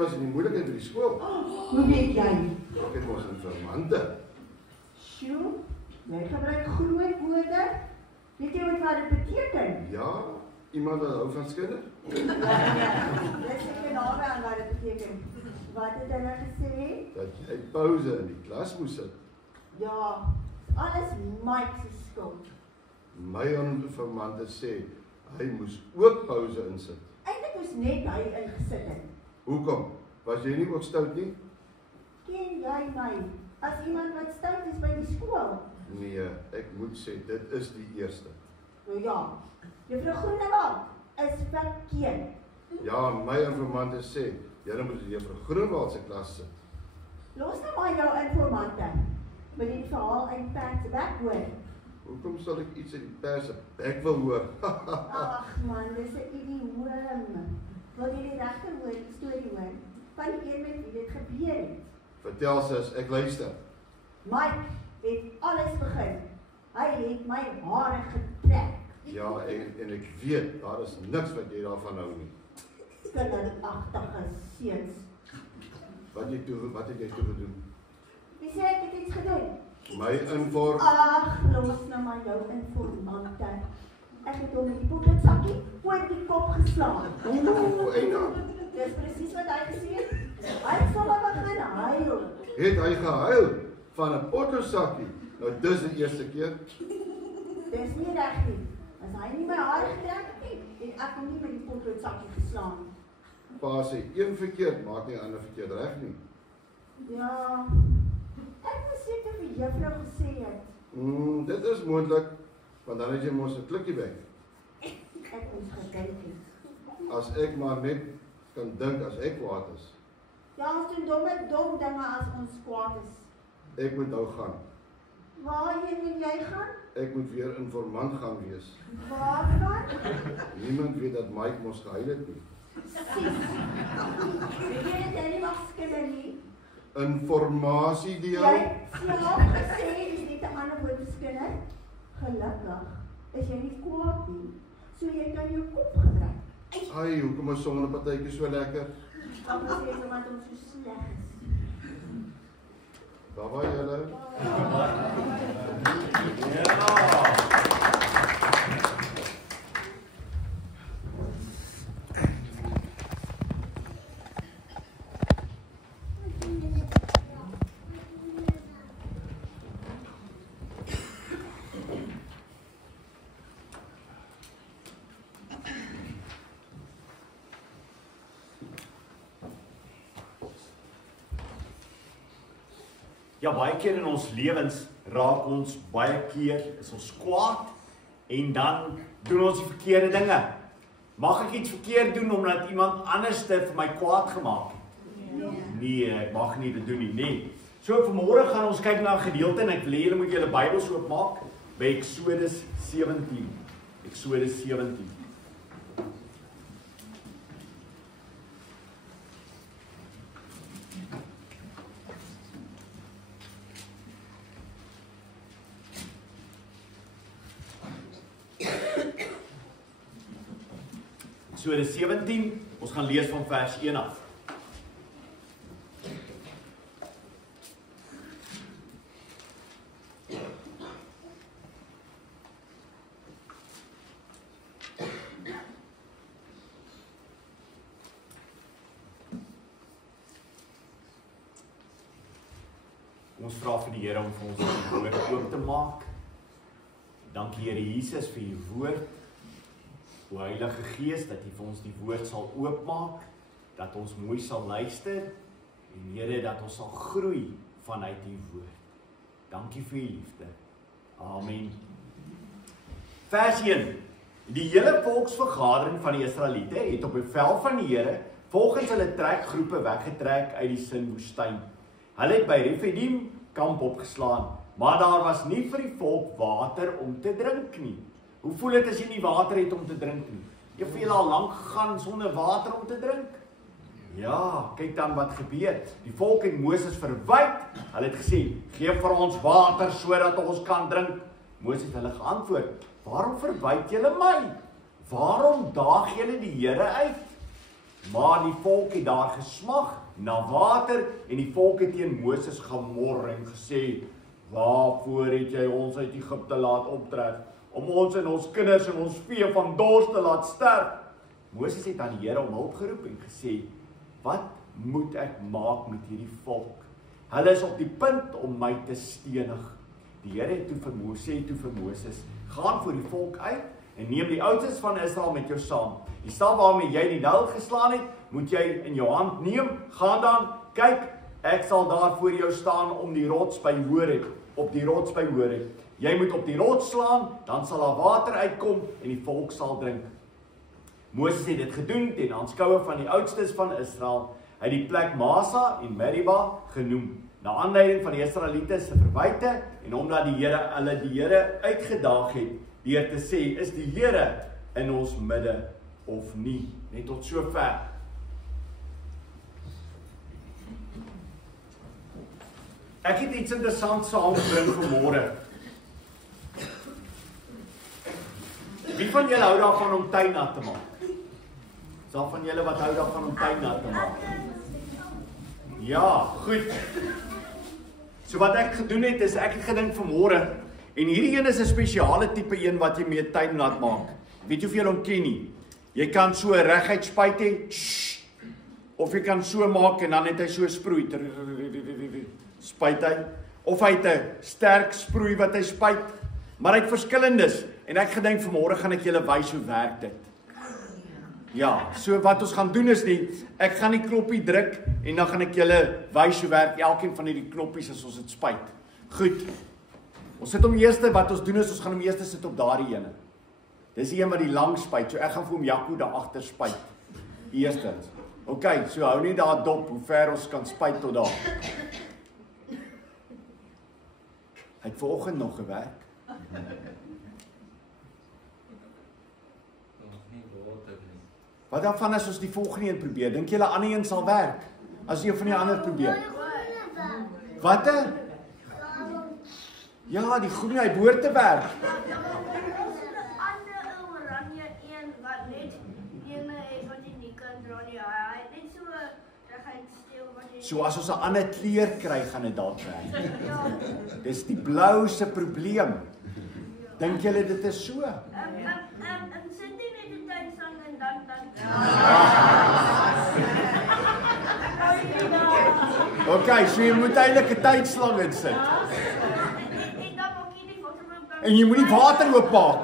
was in die moeilikheid by die skool. Hoe weet jy? Ek het ons informante. Sjoe, jy gebruik groot woorde. Weet jy wat dit beteken? Ja, iemand wat hou van skinder? Dit sê jy naby aan wat dit beteken. Wat het hulle gesê? Dat jy pauze in die klas moes sit. Ja, alles Mike se skuld. My informante sê, hy moes ook pauze insit. Eintlik moes net hy ingesit het. Hoekom? Was jy nie ook stout nie? Ken jy my as iemand wat stout is by die skool? Nee, ek moet sê, dit is die eerste. Nou ja, Juffrou Groenewald is verkeerd. Ja, my informante sê, julle moet in Juffrou Groenewald se klas sit. Los nou maar jou informante. Wil jy die verhaal uit Pat se bek hoor? Hoekom sal ek iets uit die pers se bek wil hoor? Ag man, dis 'n idioom. Wil jy die regte storie hoor? Van die een met wie dit gebeur het? Vertel sis, ek luister. Mike het alles begin. Hy het my hare getrek. Ja, en ek weet, daar is niks wat jy daarvan hou nie. Kinderagtige seuns. Wat het jy toe gedoen? Wie sê ek het iets gedoen? My inform... Ag, los nou maar jou informante. Ek het hom met die potloodsakkie oor die kop geslaan. Oeh, en dan? Dis presies wat hy gesê het. Hy het sommer begin huil. Het hy gehuil van 'n potloodsakkie? Nou dis die eerste keer. Dis nie reg nie. As hy nie my hare getrek het nie, het ek hom nie met die potloodsakkie geslaan nie. Pa sê, een verkeerd maak nie 'n ander verkeerd reg nie. Ja, ek moes seker vir juffrou gesê het. Dit is moontlik, want dan het jy mos 'n klikkie weg. Ek moes gedink het. As ek maar net kan dink as ek kwaad is. Ja, ons doen dom dinge as ons kwaad is. Ek moet nou gaan. Waarheen moet jy gaan? Ek moet weer informant gaan wees. Waarvan? Niemand weet dat Mike mos gehuil het nie. Weet jy dit nie mag skinder nie? Informasie deel. Jy het self gesê, is net 'n ander woord vir skinder. Gelukkig is jy nie kwaad nie, so jy kan jou kop gebruik. Ai, hoekom is sommige partytjies so lekker? Dan sê jy iemand om so sleg is. Bye julle. Ja, baie keer in ons lewens raak ons baie keer is ons kwaad en dan doen ons die verkeerde dinge. Mag ek iets verkeerd doen omdat iemand anders vir my kwaad gemaak het? Nee, ek mag nie dit doen nie, nee. So vanmôre gaan ons kyk na 'n gedeelte en ek wil hê julle moet julle Bybels oopmaak by Eksodus 17. Eksodus 17. Eksodus 17, ons gaan lees van vers 1 af. Ons vra vir die Here om vir ons die woord oop te maak. Dankie Here Jesus vir u woord. O Heilige Gees, dat U vir ons die woord sal oopmaak, dat ons mooi sal luister, en Here, dat ons sal groei vanuit U woord. Dankie vir U liefde. Amen. Vers 1. Die hele volksvergadering van die Israeliete het op bevel van die Here, volgens hulle trekgroepe weggetrek uit die Sin-woestyn. Hulle het by Refidim kamp opgeslaan, maar daar was nie vir die volk water om te drink nie. Hoe voel dit as jy nie water het om te drink nie? Jy het al lank gegaan sonder water om te drink? Ja, kyk dan wat gebeur. Die volk het Moses verwyd. Hulle het gesê, gee vir ons water sodat ons kan drink. Moses het hulle geantwoord, waarom verwyd julle my? Waarom daag julle die Here uit? Maar die volk het daar gesmag na water en die volk het teen Moses gemor en gesê, waarvoor het jy ons uit Egipte laat optrek, om ons en ons kinders en ons vee van dors te laat sterf? Moses het aan die Here om hulp geroep en gesê, wat moet ek maak met hierdie volk? Hulle is op die punt om my te stenig. Die Here het toe vir Moses, gaan voor die volk uit en neem die oudstes van Israel met jou saam. Die staf waarmee jy die Nil geslaan het, moet jy in jou hand neem. Gaan dan, kyk, ek sal daar voor jou staan om die rots by Horeb, op die rots by Horeb. Jy moet op die rots slaan, dan sal daar water uitkom en die volk sal drink. Moses het dit gedoen ten aanskoue van die oudstes van Israel. Hy het die plek Masa en Meribah genoem, na aanleiding van die Israeliete se verwyte en omdat hulle die Here uitgedaag het deur te sê, is die Here in ons midde of nie? Net tot sover. Ek het iets interessants saamgebring vanmôre. Wie van julle hou daarvan om tuin nat te maak? Is daar van julle wat hou daarvan om tuin nat te maak? Ja, goed. So wat ek gedoen het, is ek het gedink vanmôre, en hierdie een is 'n spesiale tipe een wat jy mee tuin nat maak. Weet jy of jy hom ken nie? Jy kan so reguit spuit hê, of jy kan so maak en dan het hy so sproei. Spuit hy, of hy het 'n sterk sproei wat hy spuit, maar hy het verskillendes, en ek gedink vanmôre gaan ek julle wys hoe werk dit. Ja, so wat ons gaan doen is ek gaan die knoppie druk, en dan gaan ek julle wys hoe werk elkeen van hierdie knoppies as ons dit spuit. Goed, ons sit hom eerste, wat ons doen is, ons gaan hom eerste sit op daardie ene. Dis die een wat die lang spuit, so ek gaan vir hom Jaco daar agter spuit. Eerste. Ok, so hou nie daar dop, hoe ver ons kan spuit tot daar. Hy het vanoggend nog gewerk. Wat daarvan as ons die volgende een probeer? Dink julle ander een sal werk? As een van die ander probeer. Watte? Ja, die groen, hy behoort te werk. So as ons 'n ander kleur kry, gaan dit dalk werk. Dis die blou se probleem. Dink julle dit is so? Okay, so jy moet eintlik 'n tydslang insit. En jy moet die water oopmaak.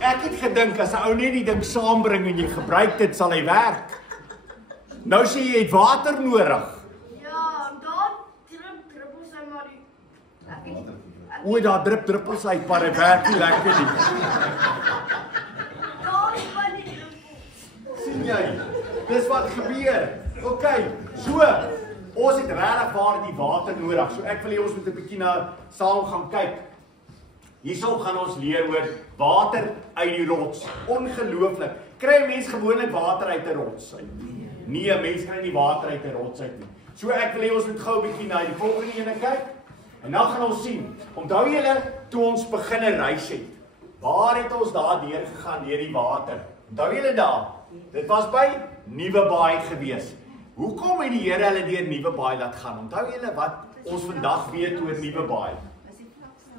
Ek het gedink as 'n ou net die ding saambring en jy gebruik dit, sal hy werk. Nou sê jy het water nodig. Ja, daar druppels hy maar die. O, daar druppels uit, maar hy werk nie lekker nie. Daar is van die druppels. Sien jy? Dis wat gebeur. OK, so ons het regtig waar die water nodig. So ek wil hê ons moet 'n bietjie saam gaan kyk. Hierso gaan ons leer oor water uit die rots. Ongelooflik. Kry mense gewoonlik water uit 'n rots uit? Nee, mense kry nie water uit 'n rots uit nie. So ek wil hê ons moet gou 'n bietjie na die volgende ene kyk. En dan gaan ons sien. Onthou julle toe ons begin reis het? Waar het ons daardeur gegaan deur die water? Onthou julle daar? Dit was by Nuwe Baai gewees. Hoekom het die Here hulle deur Nuwe Baai laat gaan? Onthou julle wat ons vandag weet oor Nuwe Baai?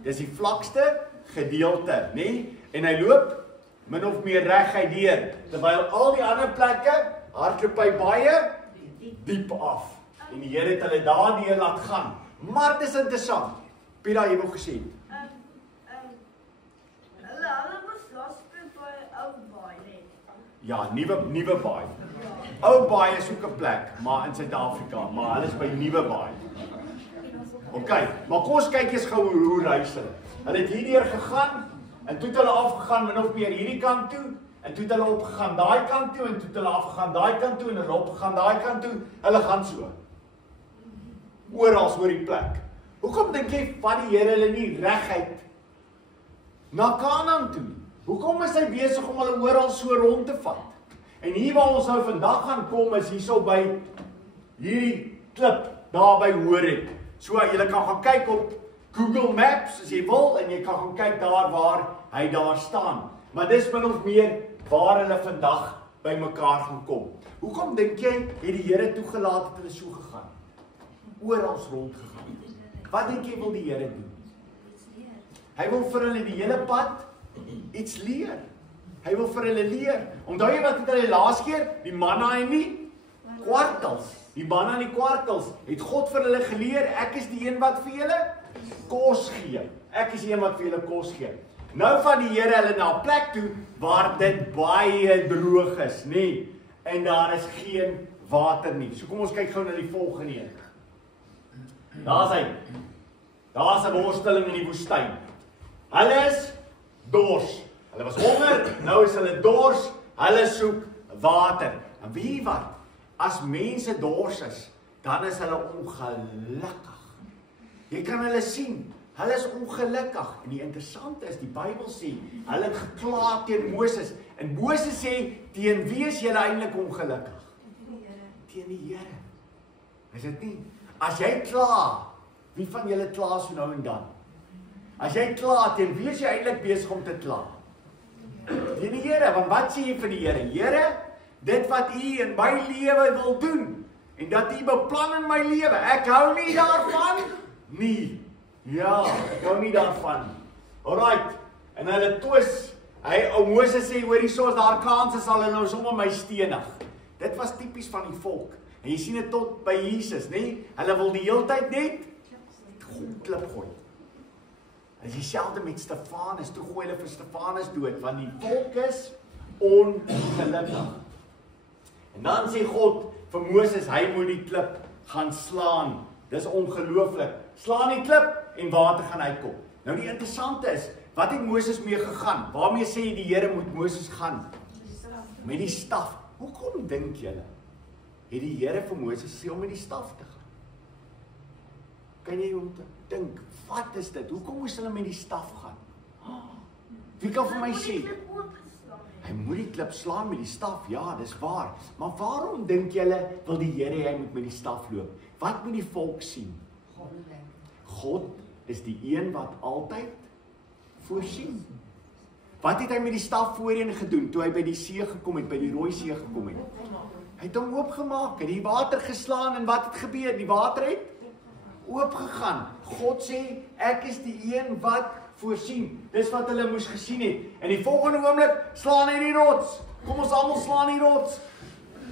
Dis die vlakste gedeelte, nê? En hy loop min of meer reguit deur, terwyl al die ander plekke hardloop hy baie diep af. En die Here het hulle daardeur laat gaan. Maar dit is interessant. Pira, jy wou gesê. Hulle was laas by Ou Baai, nee. Ja, Nuwe Baai. Ou Baai is ook 'n plek, maar in Suid-Afrika, maar hulle is by Nuwe Baai. OK, maar kom ons kyk eens gou hoe reis hulle. Hulle het hierdeur gegaan en toe het hulle afgegaan min of meer hierdie kant toe en toe het hulle opgegaan daai kant toe en toe het hulle afgegaan daai kant toe en hulle opgegaan daai kant toe. Hulle gaan so. Oral oor die plek. Hoekom dink jy vat die Here hulle nie reguit na Kanaan toe? Hoekom is hy besig om hulle oral so rond te vat? En hier waar ons nou vandag gaan kom is hierso by hierdie klip daar by Horeb. So jy kan gaan kyk op Google Maps as jy wil en jy kan gaan kyk daar waar hy daar staan. Maar dis min of meer waar hulle vandag by mekaar gaan kom. Hoekom dink jy het die Here toegelaat dat hulle so gegaan? Oral rond gegaan. Wat dink jy wil die Here doen? Hy wil vir hulle die hele pad iets leer. Hy wil vir hulle leer. Onthou jy wat het hulle laas keer? Die manna en die kwartels. Die manna en die kwartels het God vir hulle geleer, ek is die een wat vir julle kos gee. Ek is die een wat vir julle kos gee. Nou van die Here hulle na 'n plek toe waar dit baie droog is, nê? En daar is geen water nie. So kom ons kyk gou na die volgende een. Daar's hy. Daar's 'n worsteling in die woestyn. Hulle is dors. Hulle was honger, nou is hulle dors. Hulle soek water. En weet jy wat? As mense dors is, dan is hulle ongelukkig. Jy kan hulle sien. Hulle is ongelukkig. En die interessante is, die Bybel sê, hulle het gekla teen Moses. En Moses sê, teen wie is julle eintlik ongelukkig? Teen die Here. Is dit nie? As jy kla, wie van julle kla so nou en dan? As jy kla, teen wie is jy eintlik besig om te kla? Teen die Here, want wat sê jy vir die Here? Here, dit wat U in my lewe wil doen, en dat U beplan in my lewe, ek hou nie daarvan nie. Ja, ek hou nie daarvan. Alright, en hulle twis, Moses sê, hoorie, soos daar kans is, sal hulle nou sommer my stenig. Dit was tipies van die volk. En jy sien dit tot by Jesus, nee? Hulle wil die heeltyd net klip gooi. Dit is dieselfde met Stefanus, toe gooi hulle vir Stefanus dood, want die volk is ongelukkig. En dan sê God vir Moses, hy moet die klip gaan slaan. Dis ongelooflik. Slaan die klip en water gaan uitkom. Nou die interessante is, wat het Moses mee gegaan? Waarmee sê die Here moet Moses gaan? Met die staf. Hoekom dink julle? Het die Here vir Moses gesê om met die staf te gaan? Kan jy om te dink, wat is dit? Hoekom moes hulle met die staf gaan? Wie kan vir my sê? Hy moet die klip slaan met die staf, ja, dis waar. Maar waarom dink julle wil die Here hy moet met die staf loop? Wat moet die volk sien? God is die een wat altyd voorsien. Wat het hy met die staf voorheen gedoen, toe hy by die see gekom het, by die Rooi See gekom het? Hy het hom oopgemaak, het die water geslaan, en wat het gebeur? Die water het oopgegaan. God sê, ek is die een wat voorsien. Dis wat hulle moes gesien het. En die volgende oomblik, slaan hy die rots. Kom ons almal slaan die rots.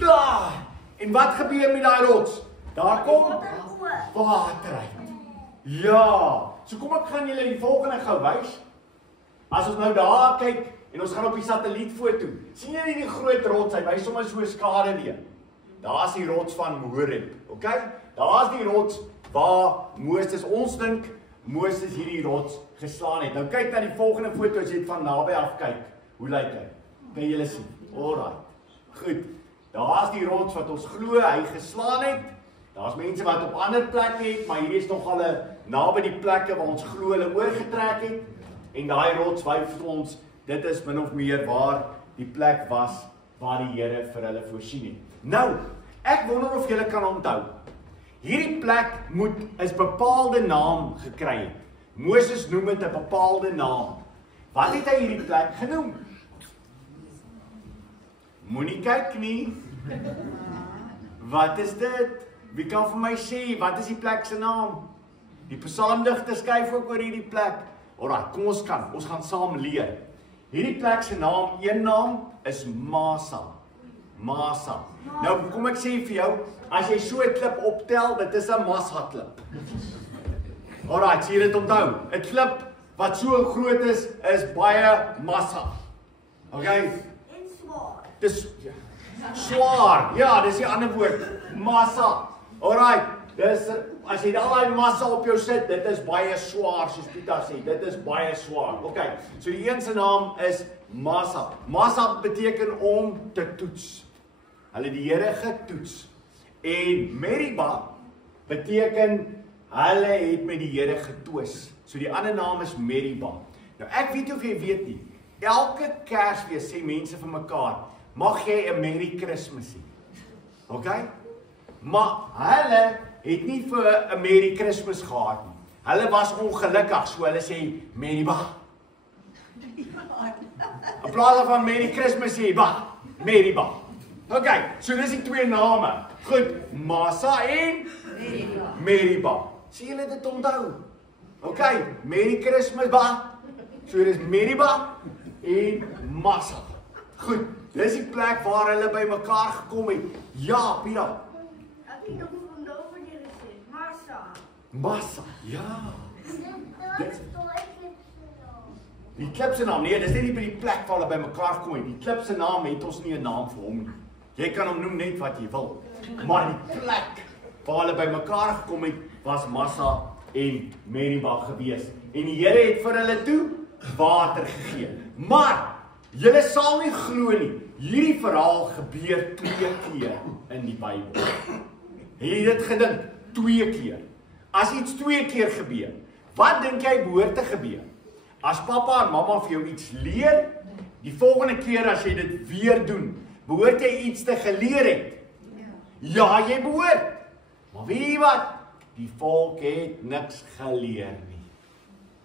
Daar! En wat gebeur met daai rots? Daar kom water uit. Ja, so kom ek gaan julle die volgende gou wys. As ons nou daar kyk, en ons gaan op die satellietfoto, sien jy die groot rots, hy wys sommer so skade neer. Daar's die rots van Horeb, okay? Daar's die rots waar Moses, ons dink, Moses hierdie rots geslaan het. Nou kyk na die volgende foto, as jy dit van naby af kyk. Hoe lyk hy? Kan julle sien? Alright, goed. Daar's die rots wat ons glo, hy geslaan het. Daar's mense wat op ander plekke het, maar hier is nog al naby die plekke waar ons glo hulle oorgetrek het. En daai rots wys vir ons, dit is min of meer waar die plek was waar die Here vir hulle voorsien het. Nou, ek wonder of julle kan onthou. Hierdie plek is bepaalde naam gekry het. Moses noem dit 'n bepaalde naam. Wat het hy hierdie plek genoem? Moenie kyk nie. Wat is dit? Wie kan vir my sê, wat is die plek se naam? Die psalmdigter skryf ook oor hierdie plek. Alraai, kom ons gaan saam leer. Hierdie plek se naam, een naam is Massa. Massa. Nou kom ek sê vir jou, as jy so 'n klip optel, dit is 'n massa klip. Alraai, sê dit onthou. 'n Klip wat so groot is baie massa. Okay? En swaar. Dis swaar. Ja, dis die ander woord. Massa. Alraai. Dis as jy daai massa op jou sit, dit is baie swaar, soos Pieter sê. Dit is baie swaar. Okay. So die een se naam is Massa. Massa beteken om te toets. Hulle die Here getoets. En Meriba beteken hulle het met die Here getwis. So die ander naam is Meriba. Nou ek weet of jy weet nie. Elke Kersfees sê mense vir mekaar, mag jy 'n Merry Christmas sê. Okay? Maar hulle het nie vir 'n Merry Christmas gehad nie. Hulle was ongelukkig, so hulle sê Meriba. In plaas daarvan Merry Christmas sê, Meribah. Ok, so dis die twee name. Goed, Massa en Meribah. Sê julle dit onthou? Ok, Merry Christmas, so dis Meribah en Massa. Goed, dis die plek waar hulle by mekaar gekom het. Ja, Pira. Ek het nog vandag van julle gesê, Massa. Massa, ja. Die klip se naam, nee, dis net nie by die plek waar hulle by mekaar gekom het. Die klip se naam het ons nie 'n naam vir hom nie. Jy kan hom noem net wat jy wil. Maar die plek waar hulle by mekaar gekom het, was Massa en Meribah gewees. En die Here het vir hulle toe water gegee. Maar julle sal nie glo nie. Hierdie verhaal gebeur 2 keer in die Bybel. Het jy dit gedink? 2 keer. As iets 2 keer gebeur, wat dink jy behoort te gebeur? As pappa en mamma vir jou iets leer, die volgende keer as jy dit weer doen, behoort jy iets te geleer het? Ja, jy behoort. Maar weet jy wat? Die volk het niks geleer nie.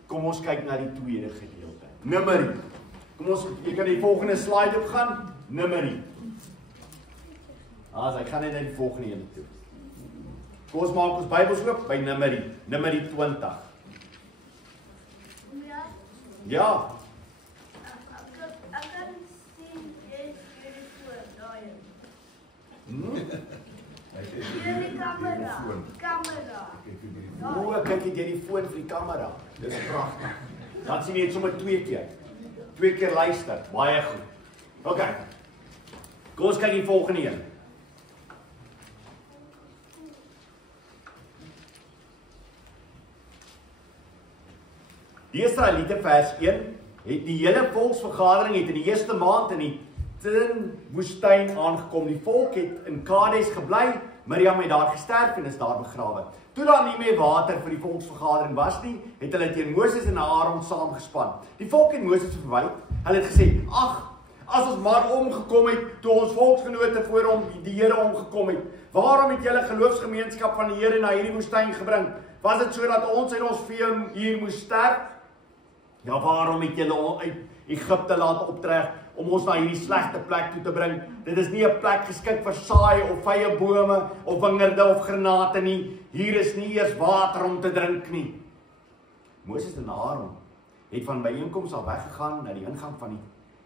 Kom ons kyk na die tweede gedeelte. Numeri. Kom ons, jy kan die volgende slide opgaan. Numeri. Ek gaan net na die volgende ene toe. Kom ons maak ons Bybels oop by Numeri. Numeri 20. Ja. Ek kan sien jy is hierdie voor, daai. Hierdie kamera. O, kyk jy die foon vir die kamera. Dis pragtig. Dan sien jy dit sommer 2 keer. 2 keer luister. Baie goed. OK. Kom ons kyk die volgende een. Die Israeliete vers 1 het die hele volksvergadering het in die eerste maand in die Tin-woestyn aangekom. Die volk het in Kades gebly. Miriam het daar gesterf en is daar begrawe. Toe daar nie meer water vir die volksvergadering was nie, het hulle teen Moses en Aaron saamgespan. Die volk het Moses verwyd. Hulle het gesê: "Ag, as ons maar omgekom het toe ons volksgenote voor hom die Here omgekom het. Waarom het julle geloofsgemeenskap van die Here na hierdie woestyn gebring? Was dit sodat ons en ons vee hier moes sterf? Ja, waarom het julle uit Egipte laat optrek om ons na hierdie slegte plek toe te bring? Dit is nie 'n plek geskik vir saai of vye bome of wingerde of granate nie. Hier is nie eers water om te drink nie." Moses en Aaron het van byeenkoms af weggegaan na die ingang van die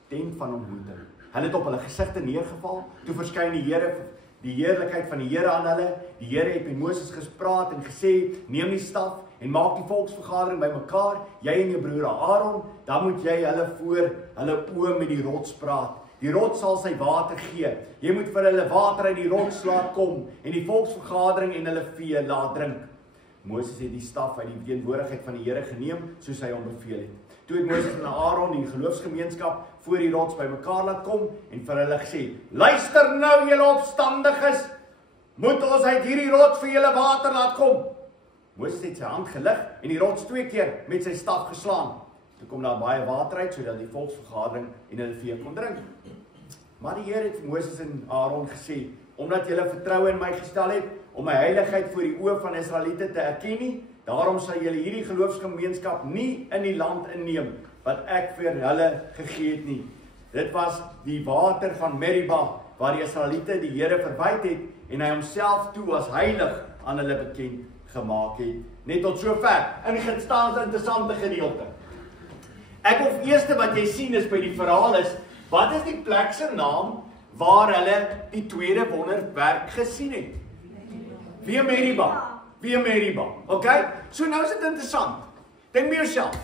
tent van ontmoeting. Hulle het op hulle gesigte neergeval. Toe verskyn die heerlikheid van die Here aan hulle. Die Here het met Moses gespraat en gesê: "Neem die staf en maak die volksvergadering bymekaar, jy en jou broer Aaron, dan moet jy hulle voor hulle oë met die rots praat. Die rots sal sy water gee. Jy moet vir hulle water uit die rots laat kom en die volksvergadering en hulle vee laat drink." Moses het die staf uit die teenwoordigheid van die Here geneem, soos hy hom beveel het. Toe het Moses en Aaron die geloofsgemeenskap voor die rots bymekaar laat kom en vir hulle gesê: "Luister nou julle opstandiges, moet ons uit hierdie rots vir julle water laat kom." Moses het sy hand gelig en die rots 2 keer met sy staf geslaan. Toe kom daar baie water uit sodat die volksvergadering en hulle vee kon drink. Maar die Here het vir Moses en Aaron gesê: "Omdat julle vertroue in my gestel het om my heiligheid voor die oë van Israeliete te erken nie, daarom sal julle hierdie geloofsgemeenskap nie in die land inneem wat ek vir hulle gegee het nie." Dit was die water van Meribah waar die Israeliete die Here verwyd het en hy homself toe as heilig aan hulle bekend gemaak het. Net tot sover. En dit staan 'n interessante gedeelte. Ek hoef eerste wat jy sien is by die verhaal is, wat is die plek se naam waar hulle die tweede wonderwerk gesien het? Wie Meribah. Wie Meribah. Okay? So nou is dit interessant. Dink by jouself.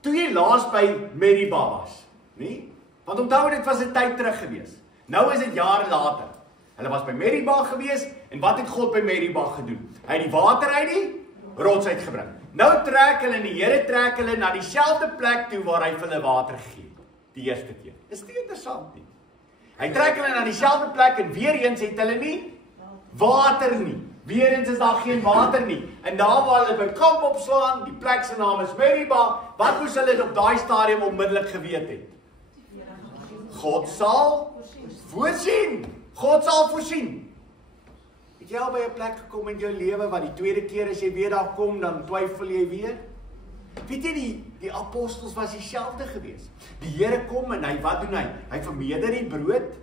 Toe jy laas by Meribah was, nie? Want onthou dit was 'n tyd terug gewees. Nou is dit jare later. Hulle was by Meribah gewees en wat het God by Meribah gedoen? Hy het die water uit die rots uitgebring. Nou trek hulle en die Here trek hulle na dieselfde plek toe waar hy vir hulle water gegee het. Die eerste keer. Is dit interessant nie? Hy trek hulle na dieselfde plek en weer eens het hulle nie water nie. Weer eens is daar geen water nie. En daar waar hulle by kamp opslaan, die plek se naam is Meribah, wat moes hulle op daai stadium onmiddellik geweet het? God sal voorsien. God sal voorsien. Het jy al by 'n plek gekom in jou lewe wat die tweede keer as jy weer daar kom, dan twyfel jy weer? Weet jy die apostels was dieselfde gewees. Die Here kom en wat doen hy? Hy vermeerder die brood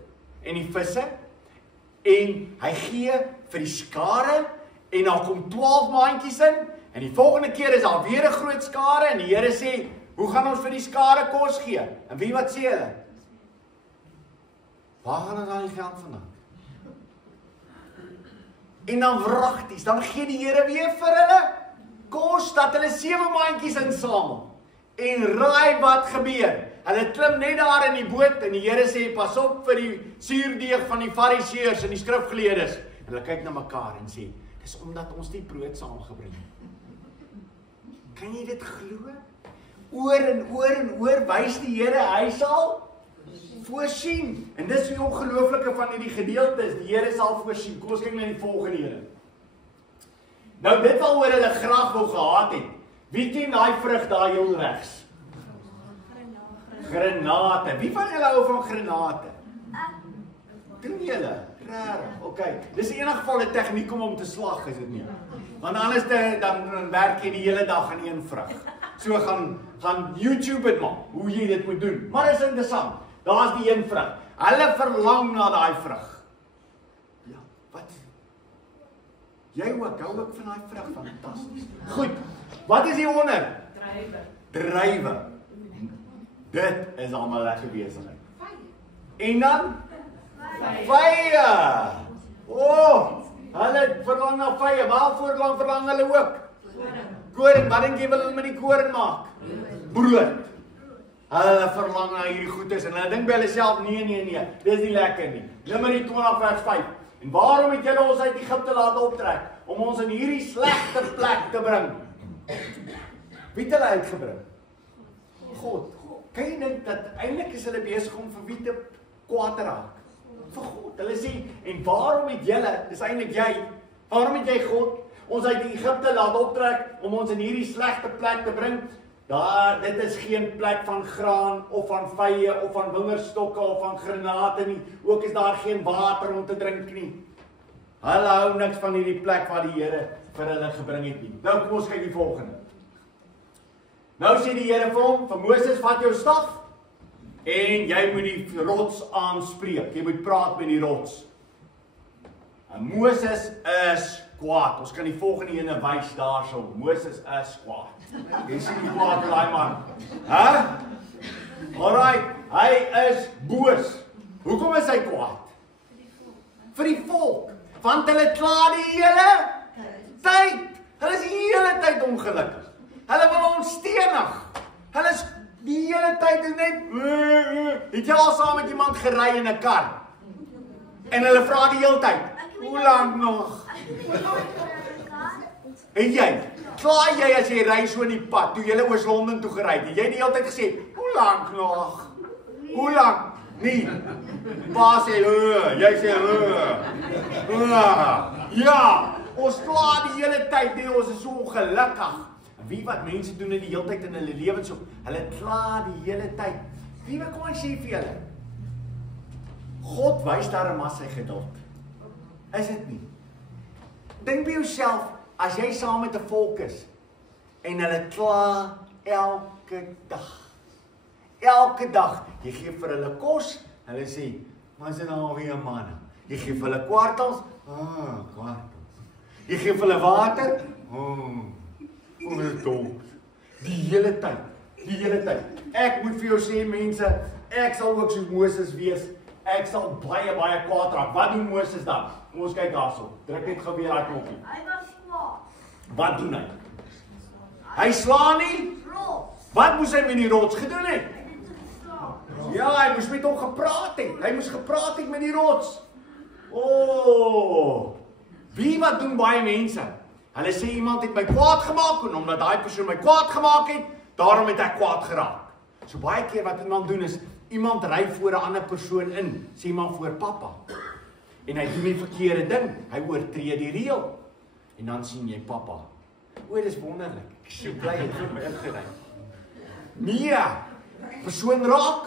en die visse en hy gee vir die skare en daar kom 12 maandjies in en die volgende keer is daar weer 'n groot skare en die Here sê, hoe gaan ons vir die skare kos gee? En wie wat sê hulle? Waar gaan ons al die geld vandaan? En dan wragties, dan gee die Here weer vir hulle kos dat hulle 7 maandjies insamel. En raai wat gebeur? Hulle klim net daar in die boot en die Here sê, pas op vir die suurdeeg van die fariseërs en die skrifgeleerdes. En hulle kyk na mekaar en sê, dis omdat ons die brood saamgebring het. Kan jy dit glo? Oor en oor en oor wys die Here, hy sal voorsien. En dis die ongelooflike van hierdie gedeelte is, die Here sal voorsien. Kom ons kyk na die volgende ene. Nou dit waaroor hulle graag wou gehad het. Wie ken daai vrug daar heel regs? Granate. Wie van julle hou van granate? Doen julle? Rarig. Okay. Dis in enige geval 'n tegniek om te slag, is dit nie? Want anders dan werk jy die hele dag aan een vrug. So gaan YouTube dit maak, hoe jy dit moet doen. Maar is interessant. Daar's die een vrug. Hulle verlang na daai vrug. Ja, wat? Jy ook, hou ook van daai vrug, fantasties. Goed. Wat is hier onder? Druiwe. Dit is almal lekker besigheid. En dan? Vye. Hulle verlang na vye. Waarvoor verlang hulle ook? Koring. Wat dink jy wil hulle met die koring maak? Brood. Hulle verlang na hierdie goedes en hulle dink by hulle self, nee, dis nie lekker nie. Numeri 20 vers 5. En waarom het julle ons uit Egipte laat optrek? Om ons in hierdie slegte plek te bring. Wie het hulle uitgebring? God. Kan jy dink dat eintlik is hulle besig om vir wie te kwaad te raak? Vir God. Hulle sê, en waarom het julle, dis eintlik jy, waarom het jy God ons uit Egipte laat optrek om ons in hierdie slegte plek te bring? Dit is geen plek van graan of van vye of van wingerstokke of van granate nie. Ook is daar geen water om te drink nie. Hulle hou niks van hierdie plek waar die Here vir hulle gebring het nie. Nou kom ons kyk die volgende. Nou sê die Here vir hom, vir Moses, vat jou staf en jy moet die rots aanspreek. Jy moet praat met die rots. En Moses is kwaad. Ons kan die volgende ene wys daarso. Moses is kwaad. Jy sien die kwaad van daai man. Alright, hy is boos. Hoekom is hy kwaad? Vir die volk. Want hulle kla die hele tyd. Hulle is die hele tyd ongelukkig. Hulle wil ons stenig. Hulle is die hele tyd net het jy al saam met iemand gery in 'n kar? En hulle vra die hele tyd, hoe lank nog? En jy, kla jy as jy ry so in die pad, toe jy Oos-London toe gery het, jy die hele tyd gesê, hoe lank nog? Hoe lank? Nee. Pa sê, jy sê, ja, ons kla die hele tyd, nee, ons is so ongelukkig. Wie wat mense doen die hele tyd in hulle lewens so, hulle kla die hele tyd. Wie wat kom ek sê vir julle? God wys daarom as sy geduld. Is dit nie? Dink by jouself, as jy saam met 'n volk is, en hulle kla elke dag. Elke dag, jy gee vir hulle kos, hulle sê, maar is dit nou weer manne? Jy gee vir hulle kwartels, kwartels. Jy gee vir hulle water, die hele tyd. Ek moet vir jou sê mense, ek sal ook soos Moses wees. Ek sal baie kwaad raak. Wat doen Moses dan? Kom ons kyk daarso. Druk net gou weer daai knoppie. Hy was kwaad. Wat doen hy? Hy slaan nie. Wat moes hy met die rots gedoen het? Ja, hy moes met hom gepraat het. Hy moes gepraat het met die rots. Wie wat doen baie mense? Hulle sê iemand het my kwaad gemaak en omdat daai persoon my kwaad gemaak het, daarom het ek kwaad geraak. So baie keer wat iemand doen is, iemand ry voor 'n ander persoon in, sê maar voor pappa. En hy doen die verkeerde ding, hy oortree die reël. En dan sien jy pappa. Dis wonderlik. Ek sê bly het vir my ingery. Nee, persoon raak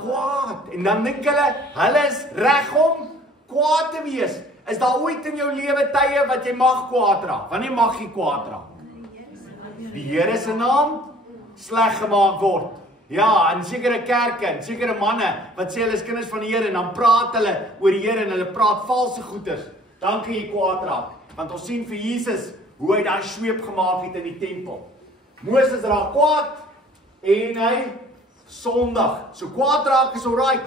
kwaad. En dan dink hulle is reg om kwaad te wees. Is daar ooit in jou lewe tye wat jy mag kwaad raak? Wanneer mag jy kwaad raak? Die Here se naam sleg gemaak word. Ja, in sekere kerke, in sekere manne, wat sê hulle is kinders van die Here, en dan praat hulle oor die Here, en hulle praat valse goeders, dan kan jy kwaad raak, want ons sien vir Jesus, hoe hy daai sweep gemaak het in die tempel. Moses raak kwaad, en hy sondig. So kwaad raak is alright,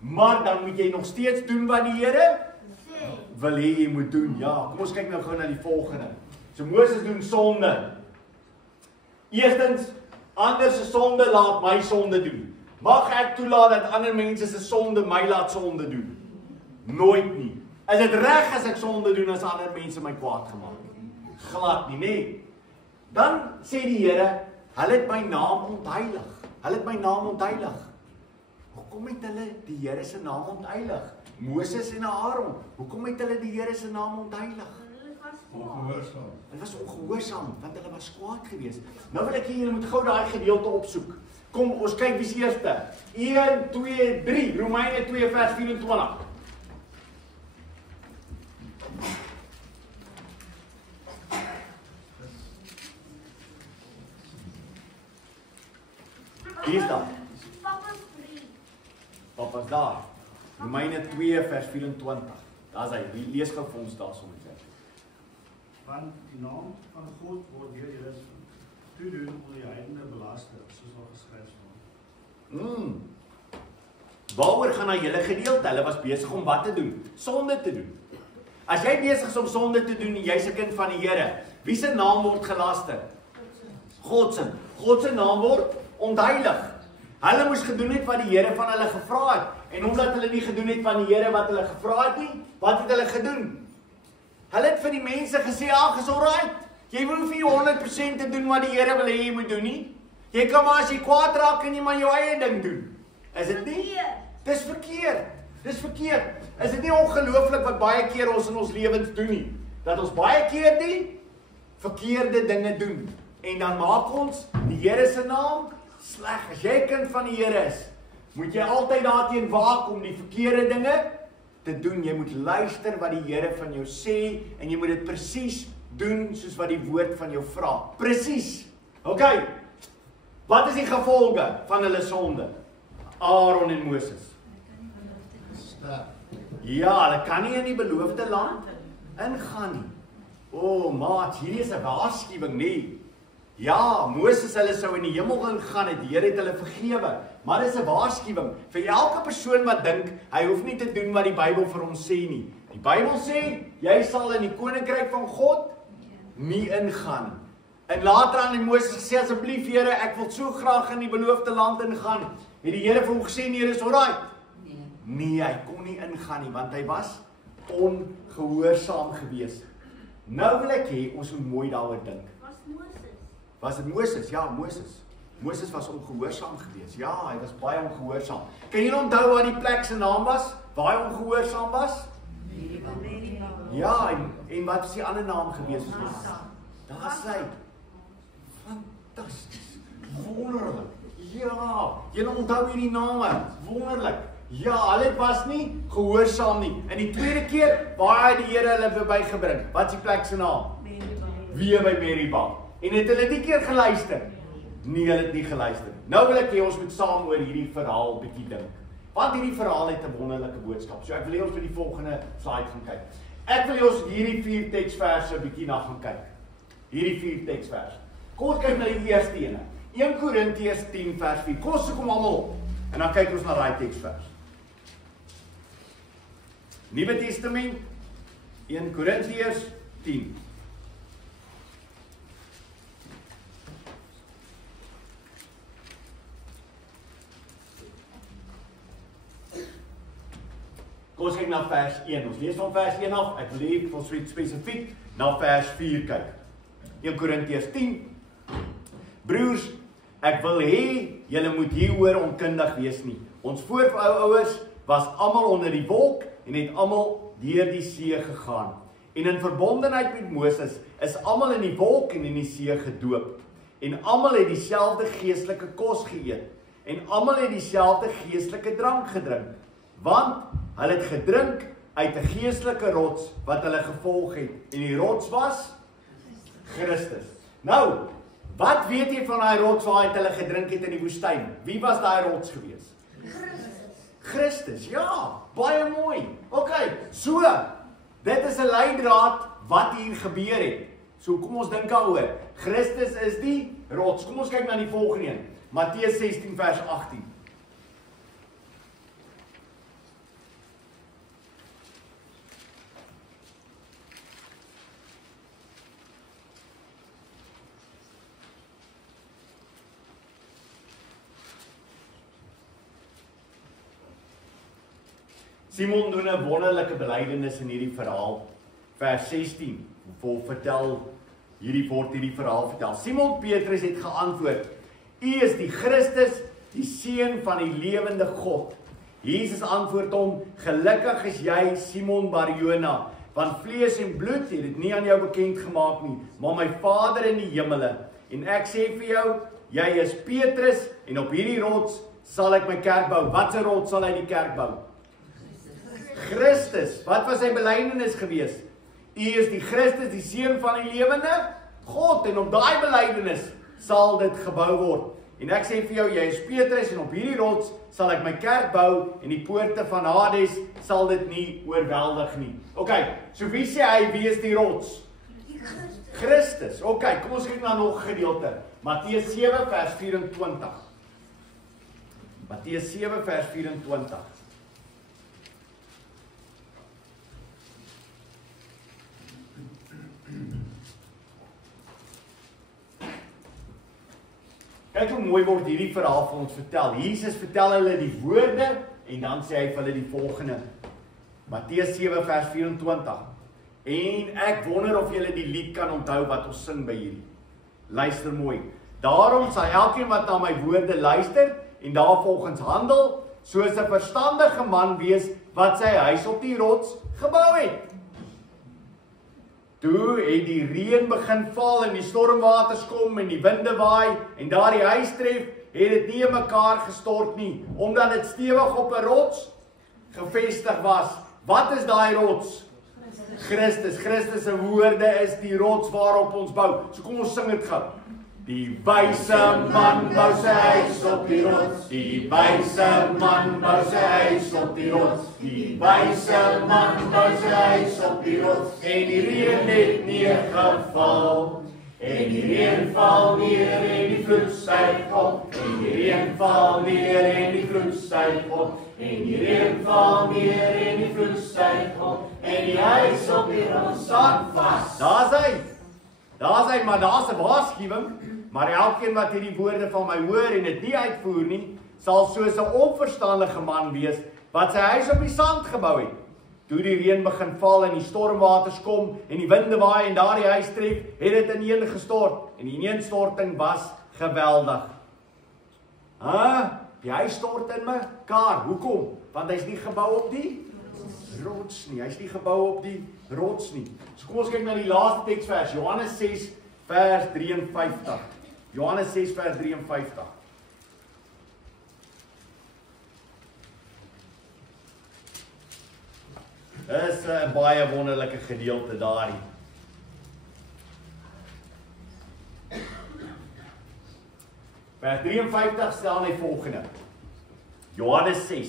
maar dan moet jy nog steeds doen wat die Here wil hê jy moet doen. Ja, kom ons kyk nou gou na die volgende. So Moses doen sonde. Eerstens, ander se sonde laat my sonde doen. Mag ek toelaat dat ander mense se sonde my laat sonde doen? Nooit nie. Is dit reg as ek sonde doen as ander mense my kwaad gemaak het? Glad nie, nee. Dan sê die Here, hulle het my naam ontheilig. Hulle het my naam ontheilig. Hoekom het hulle die Here se naam ontheilig? Moses en Aaron, hoekom het hulle die Here se naam ontheilig? Ongehoorsaam. Hulle was ongehoorsaam, want hulle was kwaad geweest. Nou wil ek hê julle moet gou daai gedeelte opsoek. Kom, ons kyk wie's eerste. 1, 2, 3, Romeine 2 vers 24. Wie is dat? Papa's brief. Papa's daar. Romeine 2 vers 24. Daar's hy. Lees gou vir ons daar sommer. Want die naam van God word deur julle toedoen om die heidene belasting, soos al geskryf staan. Waaroor gaan nou julle gedeelte? Hulle was besig om wat te doen? Sonde te doen. As jy besig is om sonde te doen en jy's 'n kind van die Here, wie se naam word gelaster? God se. God se naam word ontheilig. Hulle moes gedoen het wat die Here van hulle gevra het. En omdat hulle nie gedoen het van die Here wat hulle gevra het nie, wat het hulle gedoen? Hulle het vir die mense gesê, ag, is alright. Jy hoef nie 100% te doen wat die Here wil hê jy moet doen nie. Jy kan maar as jy kwaad raak, kan jy maar jou eie ding doen. Is dit nie? Dis verkeerd. Dis verkeerd. Is dit nie ongelooflik wat baie keer ons in ons lewens doen nie? Dat ons baie keer die verkeerde dinge doen. En dan maak ons die Here se naam sleg. As jy 'n kind van die Here is, moet jy altyd daarteen waak om die verkeerde dinge te doen. Jy moet luister wat die Here van jou sê en jy moet dit presies doen soos wat die woord van jou vra. Presies. OK. Wat is die gevolge van hulle sonde? Aaron en Moses. Ja, hulle kan nie in die beloofde land ingaan nie. O, maat, hierdie is 'n waarskuwing, nee. Ja, Moses hulle sou in die hemel ingaan het, die Here het hulle vergewe. Maar dis 'n waarskuwing vir elke persoon wat dink hy hoef nie te doen wat die Bybel vir hom sê nie. Die Bybel sê jy sal in die koninkryk van God nie ingaan. En later aan die Moses gesê, asseblief Here, ek wil so graag in die beloofde land ingaan. Het die Here vir hom gesê, nee, dis alright. Nee, hy kon nie ingaan nie, want hy was ongehoorsaam geweest. Nou wil ek hê ons moet mooi daaroor dink. Was dit Moses? Ja, Moses. Moses was ongehoorsaam geweest. Ja, hy was baie ongehoorsaam. Kan julle onthou wat die plek se naam was? Waar hy ongehoorsaam was? Ja, en wat is die ander naam geweest? Daar sê fantasties. Wonderlik. Ja, julle onthou hierdie name. Wonderlik. Ja, hulle was nie gehoorsaam nie. En die tweede keer, waar het die Here hulle verbygebring? Wat is die plek se naam? Weer by Meribah. En het hulle die keer geluister? Nee, hulle het nie geluister. Nou wil ek hê ons moet saam oor hierdie verhaal bietjie dink. Want hierdie verhaal het 'n wonderlike boodskap. So ek wil hê ons moet die volgende slide gaan kyk. Ek wil hê ons hierdie 4 teksverse bietjie na gaan kyk. Hierdie 4 teksverse. Kom ons kyk na die eerste ene. 1 Korintiërs 10 vers 4. Kom ons kom almal op. En dan kyk ons na daai teksvers. Nuwe Testament 1 Korintiërs 10. Kom ons kyk na vers 1. Ons lees van vers 1 af. Ek wil hê ons moet spesifiek na vers 4 kyk. 1 Korintiërs 10. Broers, ek wil hê julle moet hieroor onkundig wees nie. Ons voorouers was almal onder die wolk en het almal deur die see gegaan. En in verbondenheid met Moses is almal in die wolk en in die see gedoop. En almal het dieselfde geestelike kos geëet en almal het dieselfde geestelike drank gedrink, want hulle het gedrink uit 'n geestelike rots wat hulle gevolg het. En die rots was Christus. Nou, Wat weet jy van daai rots waar hulle gedrink het in die woestyn? Wie was daai rots gewees? Christus, ja, baie mooi. OK, so, dit is 'n leidraad wat hier gebeur het. So kom ons dink daaroor. Christus is die rots. Kom ons kyk na die volgende een. Matteus 16 vers 18. Simon doen 'n wonderlike belydenis in hierdie verhaal. Vers 16 word hierdie verhaal vertel. Simon Petrus het geantwoord: U is die Christus, die seun van die lewende God. Jesus antwoord hom: Gelukkig is jy, Simon Bar-Jona, want vlees en bloed het dit nie aan jou bekend gemaak nie, maar my Vader in die hemele. En ek sê vir jou, jy is Petrus, en op hierdie rots sal ek my kerk bou. Wat 'n rots sal hy die kerk bou? Christus. Wat was sy belydenis gewees? U is die Christus, die seun van die lewende God, en op daai belydenis sal dit gebou word. En ek sê vir jou, jy is Petrus, en op hierdie rots sal ek my kerk bou, en die poorte van Hades sal dit nie oorweldig nie. OK, so wie sê hy, wie is die rots? Christus. OK, kom ons kyk na nog 'n gedeelte. Matteus 7 vers 24. Matteus 7 vers 24. Kyk hoe mooi word hierdie verhaal vir ons vertel. Jesus vertel hulle die woorde en dan sê hy vir hulle die volgende. Matteus 7 vers 24. En ek wonder of julle die lied kan onthou wat ons sing by hierdie. Luister mooi. Daarom sal elkeen wat na my woorde luister en daarvolgens handel, soos 'n verstandige man wees wat sy huis op die rots gebou het. Toe het die reën begin val en die stormwaters kom en die winde waai en daar die huis tref, het dit nie in mekaar gestort nie, omdat dit stewig op 'n rots gevestig was. Wat is daai rots? Christus. Christus se woorde is die rots waarop ons bou. So kom ons sing dit gou. Die wyse man bou sy huis op die rots. Die wyse man bou sy huis op die rots. Die wyse man bou sy huis op die rots. En die reën het neergeval. En die reën val neer en die vloed styg op. En die reën val neer en die vloed styg op. En die reën val neer en die vloed styg op. En die huis op die rots staan vas. Daar's hy, maar daar's 'n waarskuwing. Maar elkeen wat hierdie woorde van my hoor en dit nie uitvoer nie, sal soos 'n onverstandige man wees wat sy huis op die sand gebou het. Toe die reën begin val en die stormwaters kom en die winde waai en daardie huis tref, het dit ineengestort en die ineenstorting was geweldig. Die huis stort in mekaar. Hoekom? Want hy's nie gebou op die rots nie. Hy's nie gebou op die rots nie. So kom ons kyk na die laaste teksvers, Johannes 6 vers 53. Johannes 6 vers 53. Dis 'n baie wonderlike gedeelte daarin. Vers 53 staan hy volgende. Johannes 6.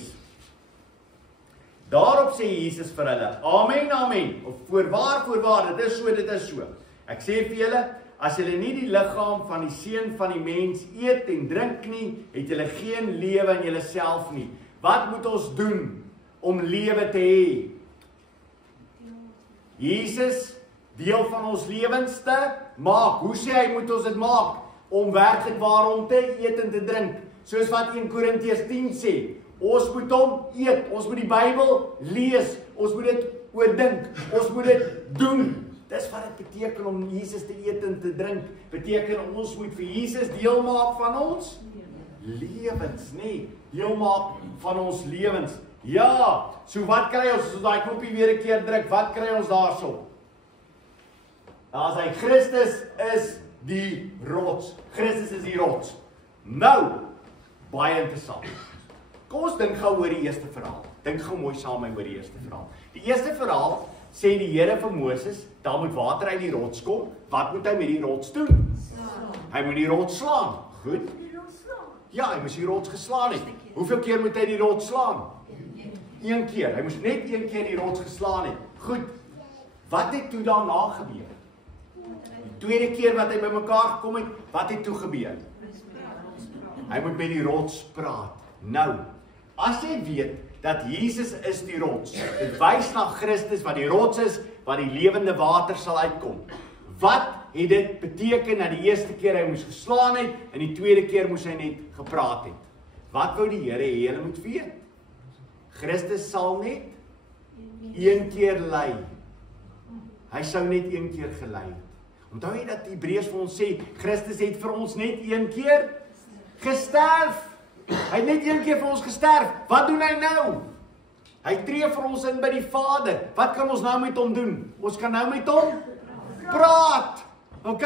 Daarop sê Jesus vir hulle: Amen, amen. Of voorwaar, dit is so. Ek sê vir julle, as julle nie die liggaam van die seun van die mens eet en drink nie, het julle geen lewe in julleself nie. Wat moet ons doen om lewe te hê? Jesus, deel van ons lewens te maak. Hoe sê hy moet ons dit maak? Om werklik waarom te eet en te drink. Soos wat 1 Korintiërs 10 sê, ons moet hom eet, ons moet die Bybel lees, ons moet dit oordink, ons moet dit doen. Dis wat dit beteken om Jesus te eet en te drink. Beteken ons moet vir Jesus deel maak van ons lewens, nee, deel maak van ons lewens. Ja, so wat kry ons as ons daai knoppie weer 'n keer druk? Wat kry ons daarso? Daar's hy, Christus is die rots. Christus is die rots. Nou, baie interessant. Kom ons dink gou oor die eerste verhaal. Dink gou mooi saam met my oor die eerste verhaal. Die eerste verhaal sê die Here vir Moses, daar moet water uit die rots kom. Wat moet hy met die rots doen? Hy moet die rots slaan. Goed. Ja, hy moes die rots geslaan het. Hoeveel keer moet hy die rots slaan? 1 keer. Hy moes net 1 keer die rots geslaan het. Goed. Wat het toe daarna gebeur? Die tweede keer wat hy bymekaar gekom het, wat het toe gebeur? Hy moet met die rots praat. Nou, as jy weet dat Jesus is die rots, dit wys na Christus wat die rots is, wat die lewende water sal uitkom. Wat het dit beteken dat die eerste keer hy moes geslaan het en die tweede keer moes hy net gepraat het? Wat wou die Here hê hulle moet weet? Christus sal net 1 keer ly. Hy sou net 1 keer gelei het. Onthou jy dat Hebreërs vir ons sê, Christus het vir ons net 1 keer gesterf. Hy het net 1 keer vir ons gesterf. Wat doen hy nou? Hy tree vir ons in by die Vader. Wat kan ons nou met hom doen? Ons kan nou met hom praat. OK?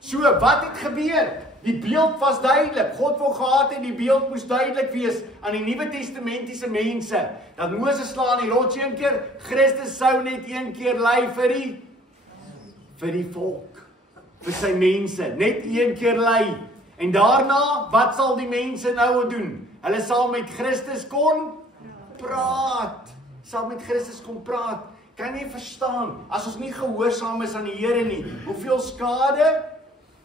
So, wat het gebeur? Die beeld was duidelik. God wou gehad en die beeld moes duidelik wees aan die Nuwe Testamentiese mense. Dat Moses slaan die rots 1 keer, Christus sou net 1 keer ly vir die volk, vir sy mense, net 1 keer ly. En daarna, wat sal die mense nou doen? Hulle sal met Christus kon praat. Sal met Christus kon praat. Kan jy verstaan, as ons nie gehoorsaam is aan die Here nie, hoeveel skade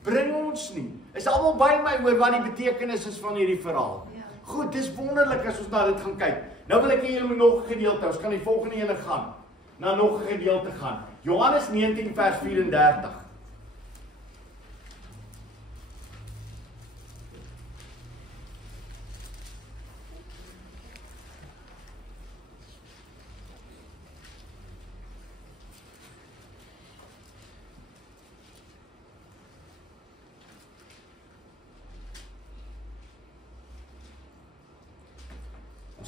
bring ons nie? Is almal by my oor wat die betekenis is van hierdie verhaal? Goed, dis wonderlik as ons na dit gaan kyk. Nou wil ek hê julle moet nog 'n gedeelte, ons kan die volgende ene gaan, na nog 'n gedeelte gaan. Johannes 19 vers 34.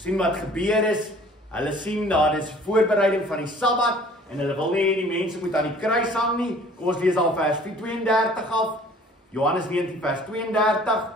Sien wat gebeur is, hulle sien daar is voorbereiding van die Sabbat en hulle wil nie hê die mense moet aan die kruis hang nie. Kom ons lees al vers 32 af. Johannes 19 vers 32.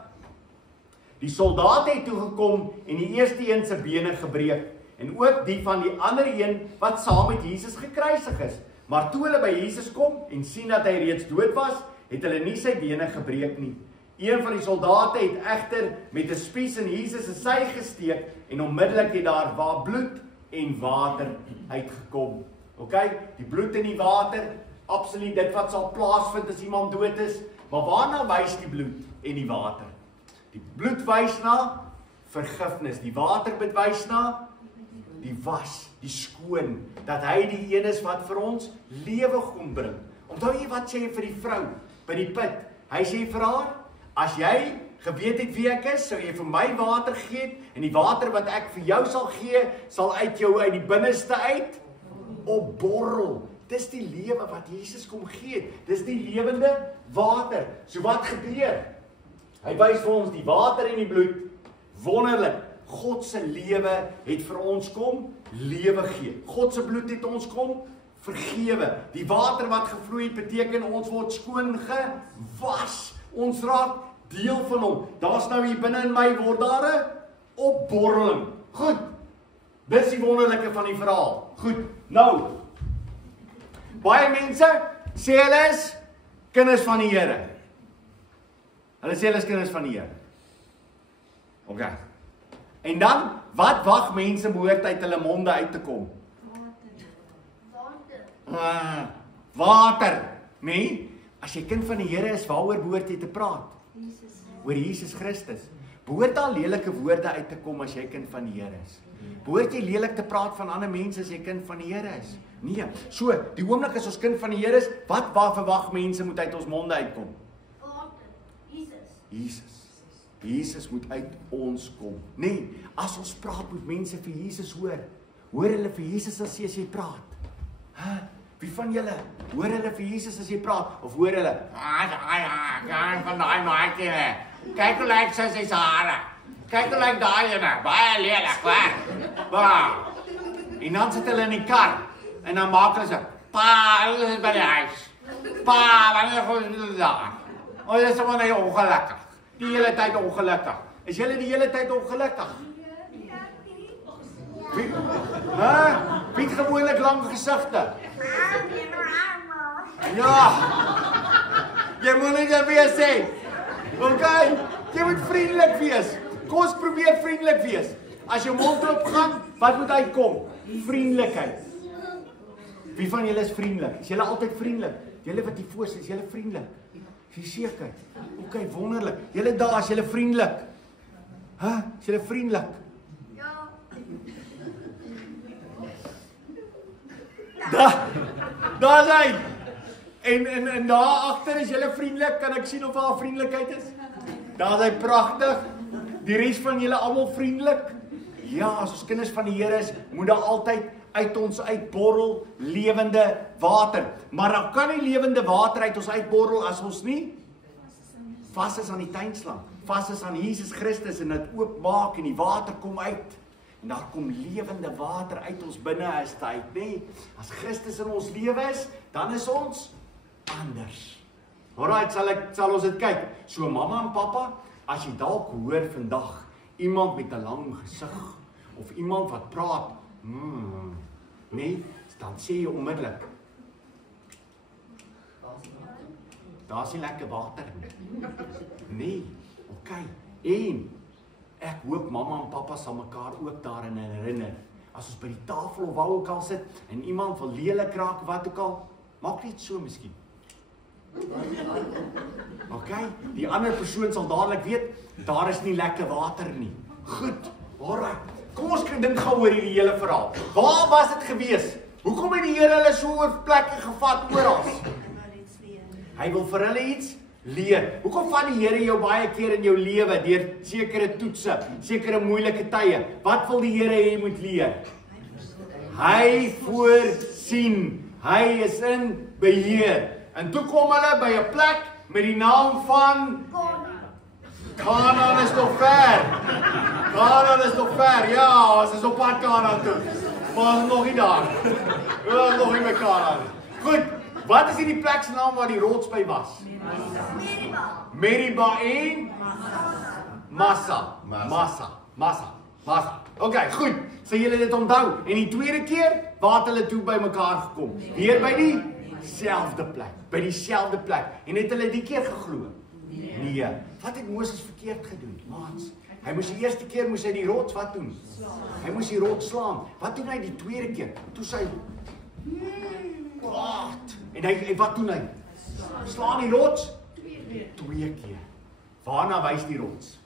Die soldate het toe gekom en die eerste een se bene gebreek en ook die van die ander een wat saam met Jesus gekruisig is. Maar toe hulle by Jesus kom en sien dat hy reeds dood was, het hulle nie sy bene gebreek nie. Een van die soldate het egter met 'n spies in Jesus se sy gesteek en onmiddellik het daar bloed en water uitgekom. OK, die bloed en die water, absoluut dit wat sal plaasvind as iemand dood is, maar waarna wys die bloed en die water? Die bloed wys na vergifnis, die water wys na die was, die skoon, dat hy die een is wat vir ons lewe kom bring. Onthou jy wat sê hy vir die vrou by die put? Hy sê vir haar, as jy geweet het wie ek is, sou jy vir my water gee en die water wat ek vir jou sal gee, sal uit jou uit die binneste uit opborrel. Dis die lewe wat Jesus kom gee. Dis die lewende water. So wat gebeur? Hy wys vir ons die water en die bloed. Wonderlik. God se lewe het vir ons kom lewe gee. God se bloed het ons kom vergewe. Die water wat gevloei het beteken ons word skoon gewas. Ons raak deel van hom. Daar's nou hier binne in my word daar 'n opborreling. Goed. Dis die wonderlike van die verhaal. Goed. Nou. Baie mense sê hulle is kinders van die Here. Hulle sê hulle is kinders van die Here. OK. En dan, wat wag mense behoort uit hulle monde uit te kom? Water. Nee? As jy kind van die Here is, waaroor behoort jy te praat? Oor Jesus Christus. Behoort al lelike woorde uit te kom as jy kind van die Here is? Behoort jy lelik te praat van ander mense as jy kind van die Here is? Nee. So, die oomblik as ons kind van die Here is, wat verwag mense moet uit ons monde uitkom? Jesus moet uit ons kom. Nee, as ons praat moet mense vir Jesus hoor. Hoor hulle vir Jesus as jy praat? Wie van julle hoor hulle vir Jesus as jy praat? Of hoor hulle? Van daai maatjie. Kyk hoe lyk sy hare. Kyk hoe lyk daai ene. Baie lelik, hoor. En dan sit hulle in die kar en dan maak hulle so, pa, hulle is by die huis. Pa, wanneer gaan julle daar? Dit is sommer net ongelukkig. Die hele tyd ongelukkig. Is julle die hele tyd ongelukkig? Wie het gewoonlik lang gesigte? Ja. Jy moet net weer sê. Okay, jy moet vriendelik wees. Kom ons probeer vriendelik wees. As jou mond oop gaan, wat moet uitkom? Vriendelikheid. Wie van julle is vriendelik? Is julle altyd vriendelik? Julle wat hier voor is julle vriendelik? Is jy seker? Okay, wonderlik. Julle daar, is julle vriendelik? Is julle vriendelik? Ja. Daar is hy. En daar agter is julle vriendelik. Kan ek sien of haar vriendelikheid is? Daar is hy pragtig. Die res van julle almal vriendelik. Ja, as ons kinders van die Here is, moet daar altyd uit ons uitborrel lewende water. Maar dan kan nie lewende water uit ons uitborrel as ons nie vas is aan die tuinslang, vas is aan Jesus Christus en dit oopmaak en die water kom uit. En daar kom lewende water uit ons binneste uit, nê? As Christus in ons lewe is, dan is ons anders. Alright, sal ons dit kyk. So mamma en pappa, as jy dalk hoor vandag iemand met 'n lang gesig of iemand wat praat, nee, dan sê jy onmiddellik, daar is nie lekker water nie. Nee, okay. En ek hoop mamma en pappa sal mekaar ook daarin herinner. As ons by die tafel of waar ook al sit en iemand wil lelik raak, wat ook al, maak net so miskien. Okay, die ander persoon sal dadelik weet, daar is nie lekker water nie. Goed, alright. Kom ons dink gou oor hierdie hele verhaal. Waar was dit gewees? Hoekom het die Here hulle so oor plekke gevat oral? Hy wil vir hulle iets leer. Hoekom vat die Here jou baie keer in jou lewe deur sekere toetse, sekere moeilike tye? Wat wil die Here hê jy moet leer? Hy voorsien. Hy is in beheer. En toe kom hulle by 'n plek met die naam van Kanaan is nog ver. Kanaan is nog ver. Ja, ons is op pad Kanaan toe. Maar ons is nog nie daar. Ons is nog nie by Kanaan. Goed, wat is hierdie plek se naam waar die rots by was? Meriba en Massa. Okay, goed. So julle dit onthou. En die tweede keer, waar het hulle toe by mekaar gekom? Weer by dieselfde plek. By dieselfde plek. En het hulle die keer geglo? Nee. Wat het Moses verkeerd gedoen? Maats, hy moes die eerste keer moes hy die rots wat doen? Hy moes die rots slaan. Wat doen hy die tweede keer? Toe sy kwaad. En hy wat doen hy? Slaan die rots twee keer. Waarna wys die rots?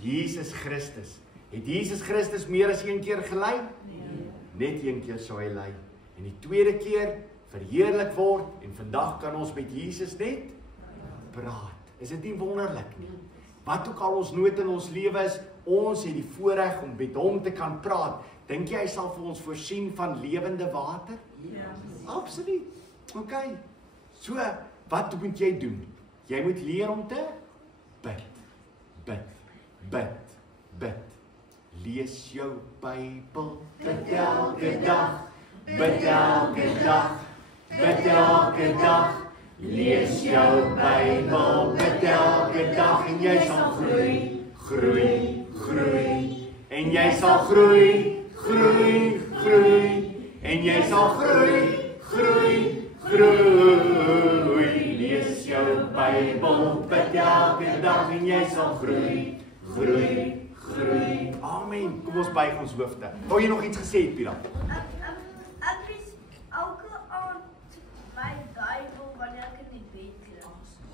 Jesus Christus. Het Jesus Christus meer as een keer gelei? Net een keer sou hy lei. En die tweede keer verheerlik word en vandag kan ons met Jesus net praat. Is dit nie wonderlik nie? Wat ook al ons nood in ons lewe is, ons het die voorreg om met hom te kan praat. Dink jy hy sal vir ons voorsien van lewende water? Ja. Absoluut. Okay. So, wat moet jy doen? Jy moet leer om te bid. Lees jou Bybel, bid elke dag. Bid elke dag. Lees jou Bybel, bid elke dag en jy sal groei. En jy sal groei. En jy sal groei. Lees jou Bybel, bid elke dag en jy sal groei. Amen. Kom ons buig ons hoofde. Wou jy nog iets gesê het, Pira? Ek lees elke aand my Bybel wanneer ek in die bed lê.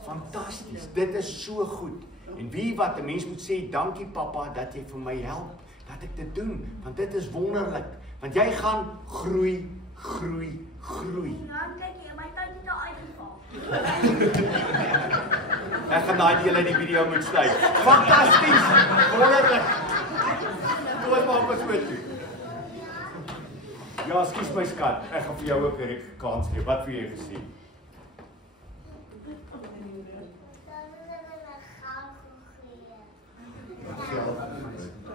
Fantasties. Dit is so goed. En wie wat 'n mens moet sê, dankie pappa dat jy vir my help dat ek dit doen, want dit is wonderlik. Want jy gaan groei. En dan kyk jy, my tyd het nou uitgeval. Ek gaan daai deel in die video moet sny. Fantasties. Wonderlik. Kom ons maak ons goed toe. Ja, skus my skat. Ek gaan vir jou ook 'n kans gee. Wat vir jy gesê?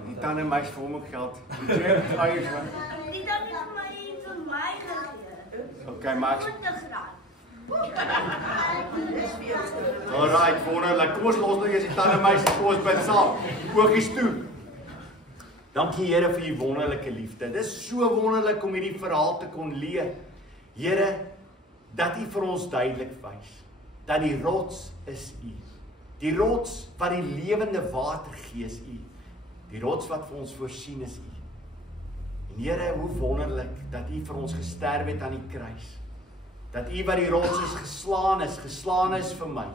Die tannie meisie vir hom ook geld. Die tannie het my iets aan my gegee. Okay, Max. R20. Alright, wonderlik. Kom ons los nou eers die tannie meisie vir ons bid saam. Oogies toe. Dankie Here vir u wonderlike liefde. Dit is so wonderlik om hierdie verhaal te kon leer. Here, dat u vir ons duidelik wys dat die rots is u. Die rots wat die lewende water gee is u. Die rots wat vir ons voorsien is u. En Here, hoe wonderlik dat u vir ons gesterf het aan die kruis. Dat u wat die rots is geslaan is vir my.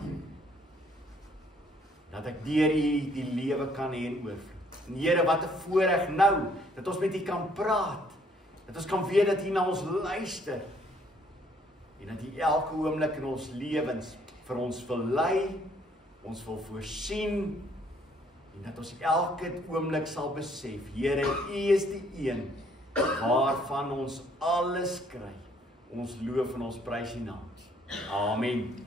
Dat ek deur u die lewe kan hê en oorvloed. En Here, wat 'n voorreg nou, dat ons met u kan praat. Dat ons kan weet dat u na ons luister. En dat u elke oomblik in ons lewens vir ons wil lei, ons wil voorsien, en dat ons elke oomblik sal besef, Here, u is die een waarvan ons alles kry. Ons loof en ons prys u naam. Amen.